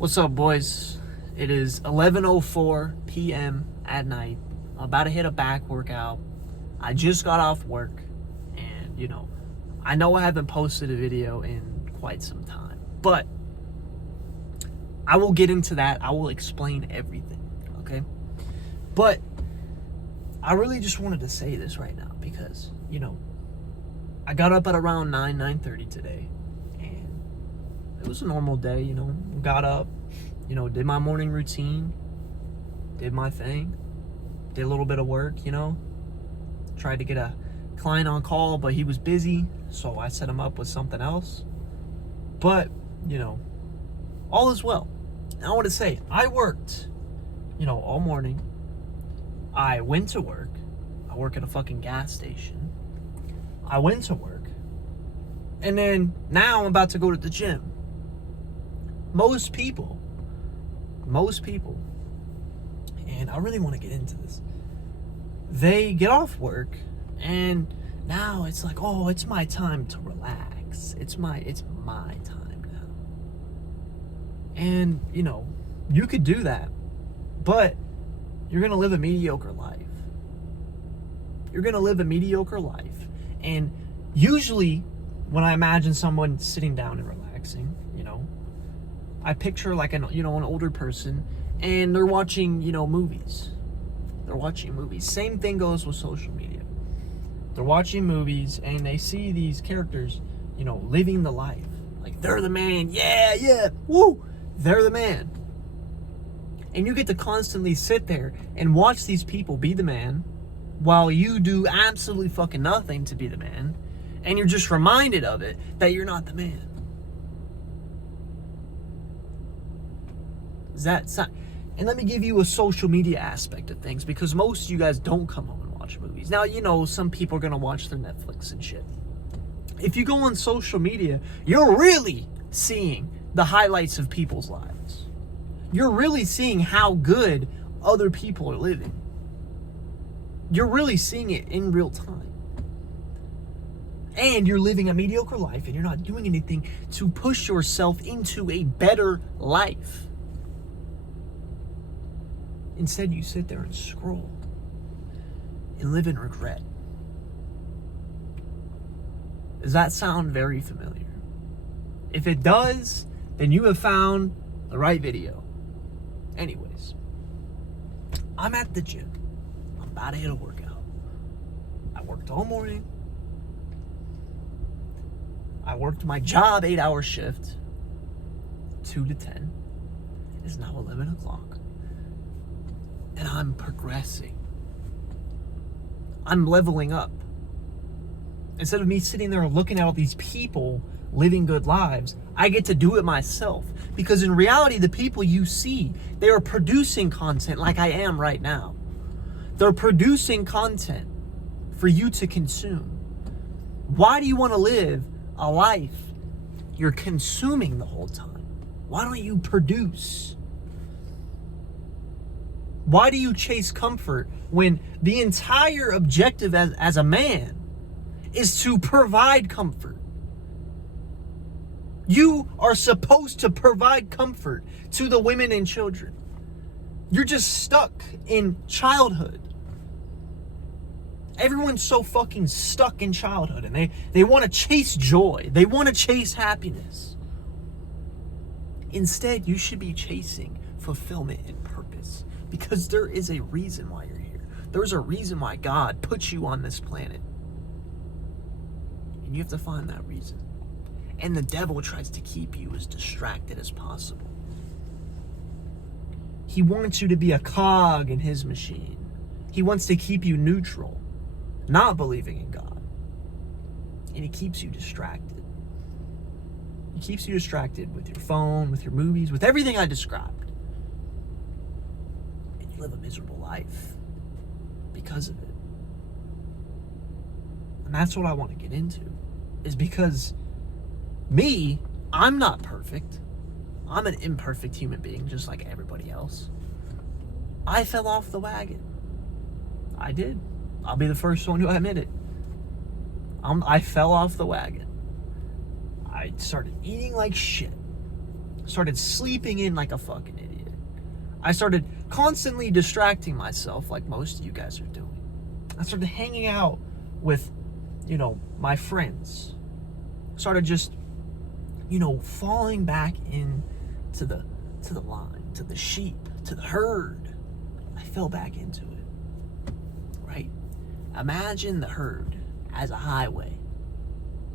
What's up, boys? It is 11:04 p.m. at night. I'm about to hit a back workout. I just got off work, and I know I haven't posted a video in quite some time, but I will get into that. I will explain everything, okay? But I really just wanted to say this right now because, I got up at around 9:30 today, and it was a normal day, got up, did my morning routine, did my thing, did a little bit of work, tried to get a client on call, but he was busy, so I set him up with something else. But, all is well. And I want to say, I worked, all morning. I went to work. I work at a fucking gas station. I went to work. And then now I'm about to go to the gym. Most people, and I really want to get into this, they get off work and now it's like, oh, it's my time to relax. It's my time now. And, you could do that, but you're going to live a mediocre life. You're going to live a mediocre life. And usually when I imagine someone sitting down and relaxing, I picture like an older person, and they're watching, movies. They're watching movies. Same thing goes with social media. They're watching movies and they see these characters, living the life. Like, they're the man. Yeah, woo, they're the man. And you get to constantly sit there and watch these people be the man while you do absolutely fucking nothing to be the man. And you're just reminded of it, that you're not the man. And let me give you a social media aspect of things, because most of you guys don't come home and watch movies. Now, some people are going to watch their Netflix and shit. If you go on social media, you're really seeing the highlights of people's lives. You're really seeing how good other people are living. You're really seeing it in real time. And you're living a mediocre life, and you're not doing anything to push yourself into a better life. Instead, you sit there and scroll and live in regret. Does that sound very familiar? If it does, then you have found the right video. Anyways, I'm at the gym. I'm about to hit a workout. I worked all morning. I worked my job 8-hour shift, 2 to 10. It's now 11 o'clock. And I'm progressing. I'm leveling up. Instead of me sitting there looking at all these people living good lives, I get to do it myself. Because in reality, the people you see, they are producing content like I am right now. They're producing content for you to consume. Why do you want to live a life you're consuming the whole time? Why don't you produce? Why do you chase comfort when the entire objective as a man is to provide comfort? You are supposed to provide comfort to the women and children. You're just stuck in childhood. Everyone's so fucking stuck in childhood, and they want to chase joy. They want to chase happiness. Instead, you should be chasing fulfillment and purpose, because there is a reason why you're here. There's a reason why God put you on this planet. And you have to find that reason. And the devil tries to keep you as distracted as possible. He wants you to be a cog in his machine. He wants to keep you neutral, not believing in God. And he keeps you distracted. He keeps you distracted with your phone, with your movies, with everything I described. And you live a miserable life because of it. And that's what I want to get into. Is because I'm not perfect. I'm an imperfect human being, just like everybody else. I fell off the wagon. I did. I'll be the first one to admit it. I fell off the wagon. I started eating like shit. started sleeping in like a fucking idiot. I started constantly distracting myself like most of you guys are doing. I started hanging out with, my friends. Started just, falling back into the line, to the sheep, to the herd. I fell back into it, right? Imagine the herd as a highway,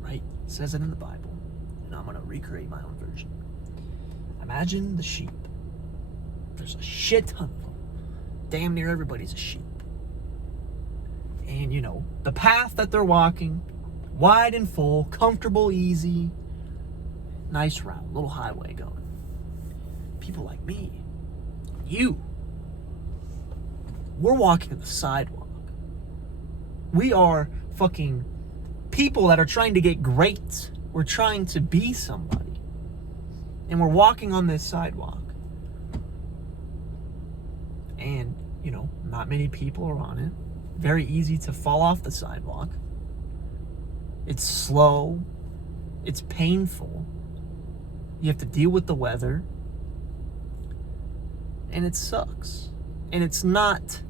right? It says it in the Bible, and I'm going to recreate my own version. Imagine the sheep. There's a shit ton of them. Damn near everybody's a sheep. And, the path that they're walking, wide and full, comfortable, easy, nice route, little highway going. People like me, we're walking the sidewalk. We are fucking people that are trying to get great. We're trying to be somebody. And we're walking on this sidewalk. And, not many people are on it. Very easy to fall off the sidewalk. It's slow. It's painful. You have to deal with the weather. And it sucks. And it's not...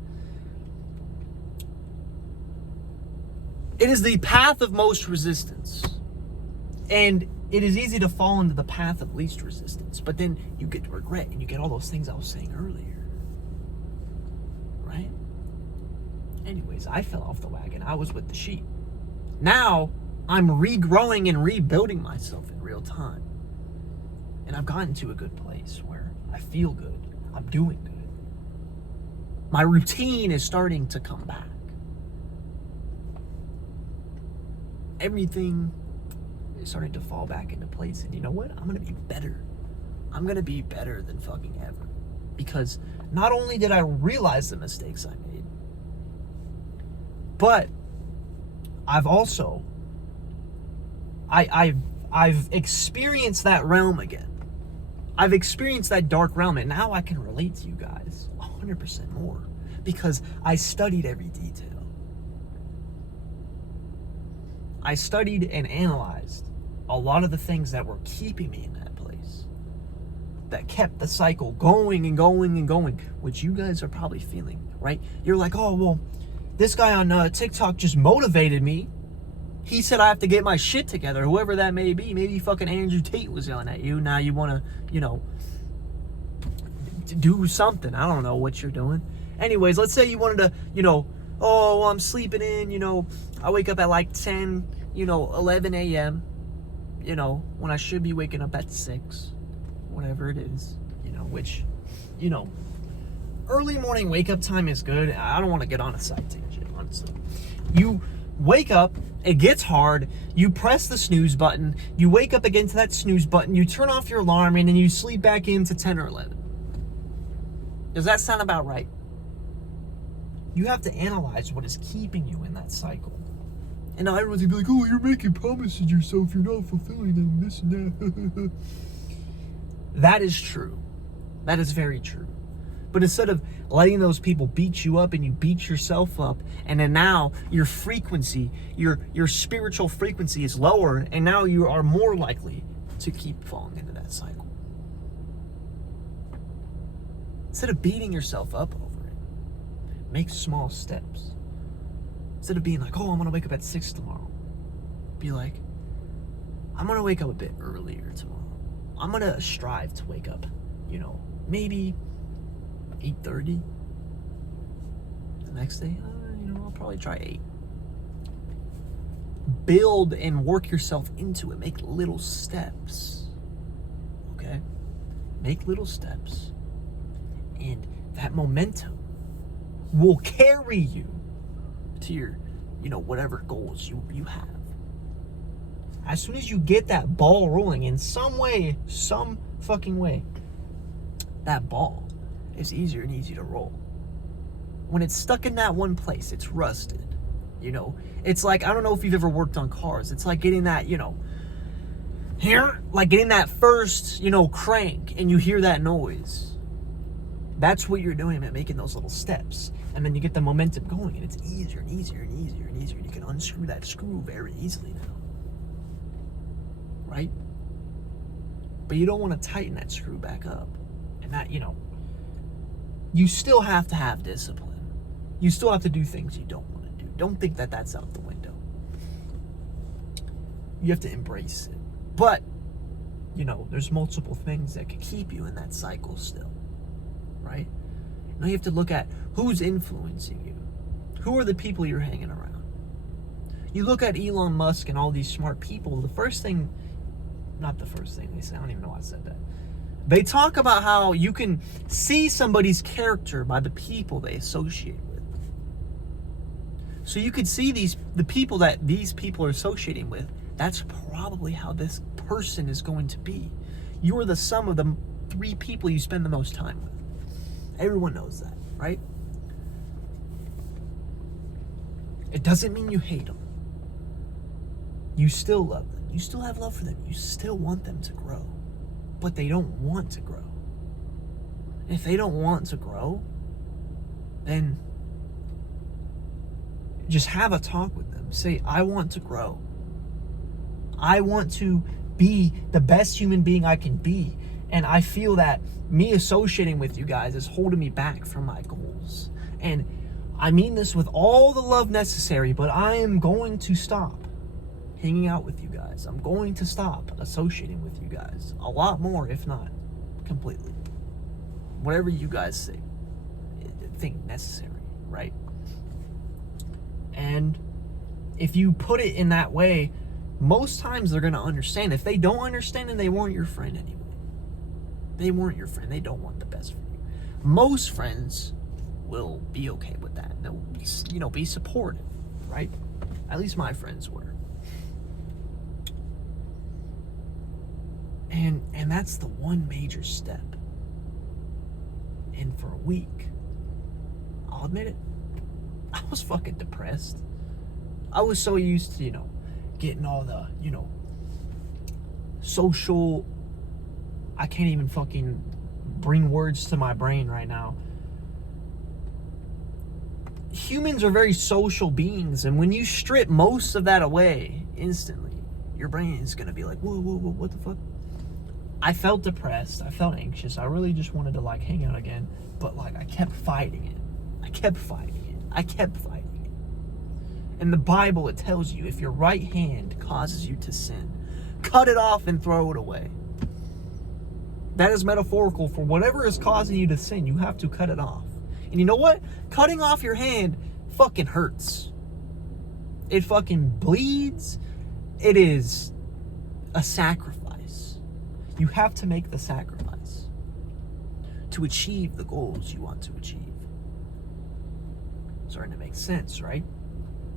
It is the path of most resistance. And it is easy to fall into the path of least resistance. But then you get regret and you get all those things I was saying earlier. Right? Anyways, I fell off the wagon. I was with the sheep. Now, I'm regrowing and rebuilding myself in real time. And I've gotten to a good place where I feel good. I'm doing good. My routine is starting to come back. Everything is starting to fall back into place. And you know what? I'm going to be better. I'm going to be better than fucking ever. Because not only did I realize the mistakes I made, but I've also I've experienced that realm again. I've experienced that dark realm, and now I can relate to you guys 100% more because I studied every detail. I studied and analyzed a lot of the things that were keeping me in that place, that kept the cycle going and going and going, which you guys are probably feeling, right? You're like, oh, well, this guy on TikTok just motivated me. He said I have to get my shit together, whoever that may be. Maybe fucking Andrew Tate was yelling at you. Now you want to, do something. I don't know what you're doing. Anyways, let's say you wanted to, oh, well, I'm sleeping in, I wake up at like 10, 11 a.m., when I should be waking up at 6, whatever it is, which, early morning wake up time is good. I don't want to get on a side tangent, honestly. You wake up, it gets hard, you press the snooze button, you wake up again to that snooze button, you turn off your alarm, and then you sleep back into 10 or 11. Does that sound about right? You have to analyze what is keeping you in that cycle. And now everyone's gonna be like, oh, you're making promises to yourself, you're not fulfilling them, this and that. That is true. That is very true. But instead of letting those people beat you up and you beat yourself up, and then now your frequency, your spiritual frequency is lower, and now you are more likely to keep falling into that cycle. Instead of beating yourself up over it, make small steps. Instead of being like, oh, I'm going to wake up at 6 tomorrow, be like, I'm going to wake up a bit earlier tomorrow. I'm going to strive to wake up, maybe 8:30. The next day, I'll probably try 8. Build and work yourself into it. Make little steps. Okay? Make little steps. And that momentum will carry you to your, whatever goals you have. As soon as you get that ball rolling in some way, some fucking way, that ball is easier and easier to roll. When it's stuck in that one place, it's rusted. It's like, I don't know if you've ever worked on cars. It's like getting that, getting that first, crank, and you hear that noise. That's what you're doing, man, making those little steps. And then you get the momentum going, and it's easier and easier and easier and easier. And you can unscrew that screw very easily now. Right? But you don't want to tighten that screw back up. And that, you still have to have discipline. You still have to do things you don't want to do. Don't think that that's out the window. You have to embrace it. But, there's multiple things that could keep you in that cycle still, right? Now you have to look at who's influencing you. Who are the people you're hanging around? You look at Elon Musk and all these smart people, not the first thing they say, I don't even know why I said that. They talk about how you can see somebody's character by the people they associate with. So you could see the people that these people are associating with. That's probably how this person is going to be. You are the sum of the 3 people you spend the most time with. Everyone knows that, right? It doesn't mean you hate them. You still love them. You still have love for them. You still want them to grow. But they don't want to grow. If they don't want to grow, then just have a talk with them. Say, I want to grow. I want to be the best human being I can be. And I feel that me associating with you guys is holding me back from my goals. And I mean this with all the love necessary, but I am going to stop hanging out with you guys. I'm going to stop associating with you guys. A lot more, if not completely. Whatever you guys think necessary, right? And if you put it in that way, most times they're going to understand. If they don't understand, then they weren't your friend anyway. They weren't your friend. They don't want the best for you. Most friends will be okay with that. They'll be supportive, right? At least my friends were. And that's the one major step. And for a week, I'll admit it, I was fucking depressed. I was so used to, getting all the, social, I can't even fucking bring words to my brain right now. Humans are very social beings, and when you strip most of that away instantly, your brain is going to be like, whoa, what the fuck? I felt depressed. I felt anxious. I really just wanted to hang out again, but I kept fighting it. In the Bible, it tells you if your right hand causes you to sin, cut it off and throw it away. That is metaphorical for whatever is causing you to sin. You have to cut it off. And you know what? Cutting off your hand fucking hurts. It fucking bleeds. It is a sacrifice. You have to make the sacrifice to achieve the goals you want to achieve. Starting to make sense, right?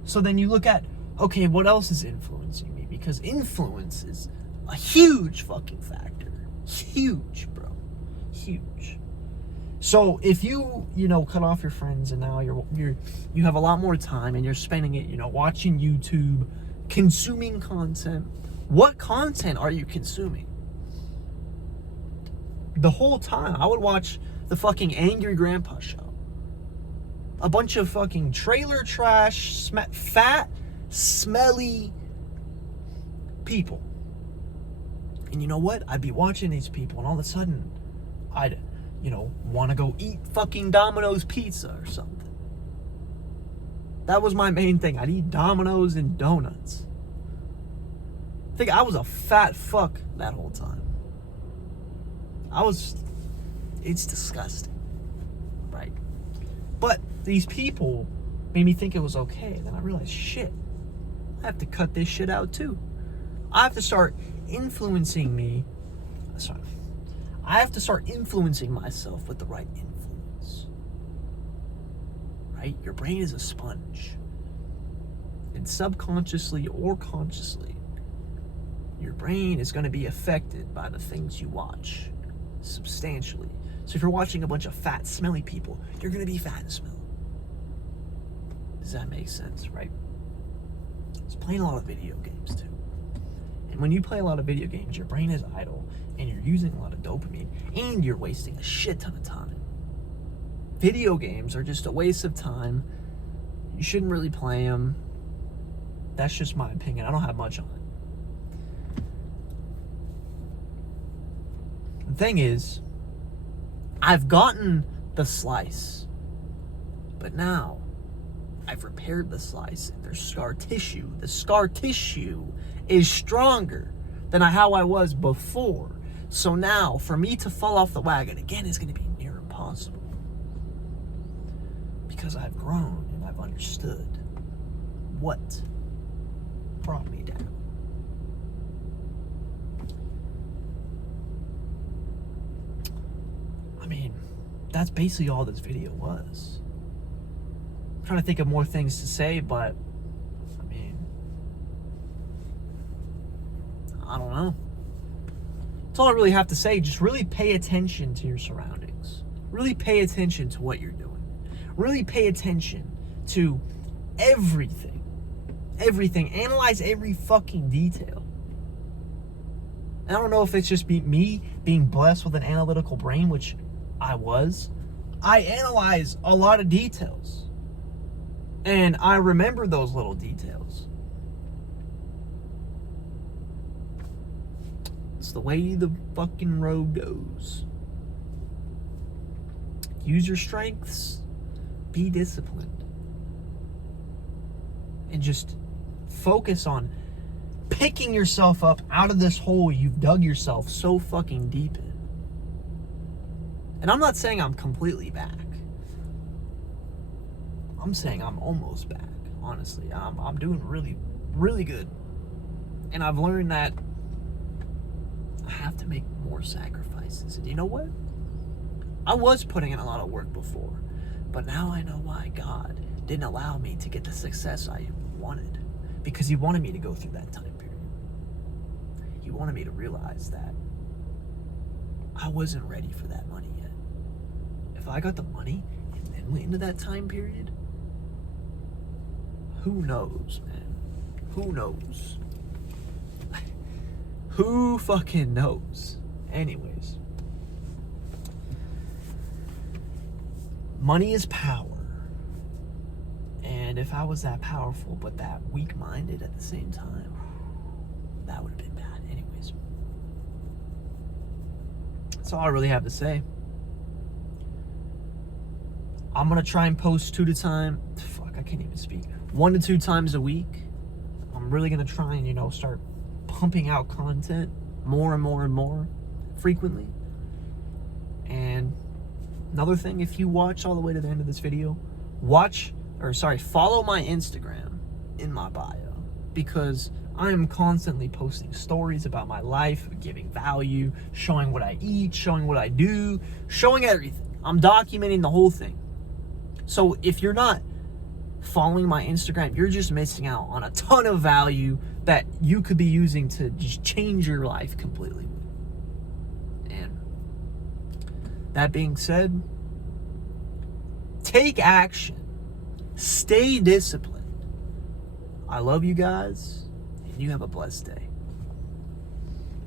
So then you look at, okay, what else is influencing me? Because influence is a huge fucking factor. Huge, bro. Huge. So if you cut off your friends and now you have a lot more time and you're spending it, watching YouTube, consuming content. What content are you consuming? The whole time, I would watch the fucking Angry Grandpa show. A bunch of fucking trailer trash, fat, smelly people. And you know what? I'd be watching these people and all of a sudden, I'd, want to go eat fucking Domino's pizza or something. That was my main thing. I'd eat Domino's and donuts. I think I was a fat fuck that whole time. It's disgusting, right? But these people made me think it was okay. Then I realized, shit, I have to cut this shit out too. I have to start influencing myself with the right influence. Right? Your brain is a sponge. And subconsciously or consciously, your brain is going to be affected by the things you watch substantially. So if you're watching a bunch of fat, smelly people, you're going to be fat and smelly. Does that make sense, right? I was playing a lot of video games too. And when you play a lot of video games, your brain is idle and you're using a lot of dopamine and you're wasting a shit ton of time. Video games are just a waste of time. You shouldn't really play them. That's just my opinion. I don't have much on it. thing is, I've gotten the slice, but now I've repaired the slice and there's scar tissue. The scar tissue is stronger than how I was before. So now, for me to fall off the wagon again is going to be near impossible. Because I've grown and I've understood what brought me down. I mean, that's basically all this video was. I'm trying to think of more things to say, but I mean, I don't know. That's all I really have to say. Just really pay attention to your surroundings. Really pay attention to what you're doing. Really pay attention to everything. Everything. Analyze every fucking detail. I don't know if it's just me being blessed with an analytical brain, which I was. I analyze a lot of details. And I remember those little details. It's the way the fucking road goes. Use your strengths. Be disciplined. And just focus on picking yourself up out of this hole you've dug yourself so fucking deep in. And I'm not saying I'm completely back. I'm saying I'm almost back, honestly. I'm doing really, really good. And I've learned that I have to make more sacrifices. And you know what? I was putting in a lot of work before. But now I know why God didn't allow me to get the success I wanted. Because He wanted me to go through that time period. He wanted me to realize that I wasn't ready for that money yet. If I got the money and then went into that time period, who knows, man? Who knows? Who fucking knows? Anyways. Money is power. And if I was that powerful but that weak-minded at the same time, that would have been bad. Anyways. That's all I really have to say. I'm going to try and post 1 to 2 times a week. I'm really going to try and, start pumping out content more and more and more frequently. And another thing, if you watch all the way to the end of this video, follow my Instagram in my bio, because I am constantly posting stories about my life, giving value, showing what I eat, showing what I do, showing everything. I'm documenting the whole thing. So if you're not following my Instagram, you're just missing out on a ton of value that you could be using to just change your life completely. And that being said, take action. Stay disciplined. I love you guys, and you have a blessed day.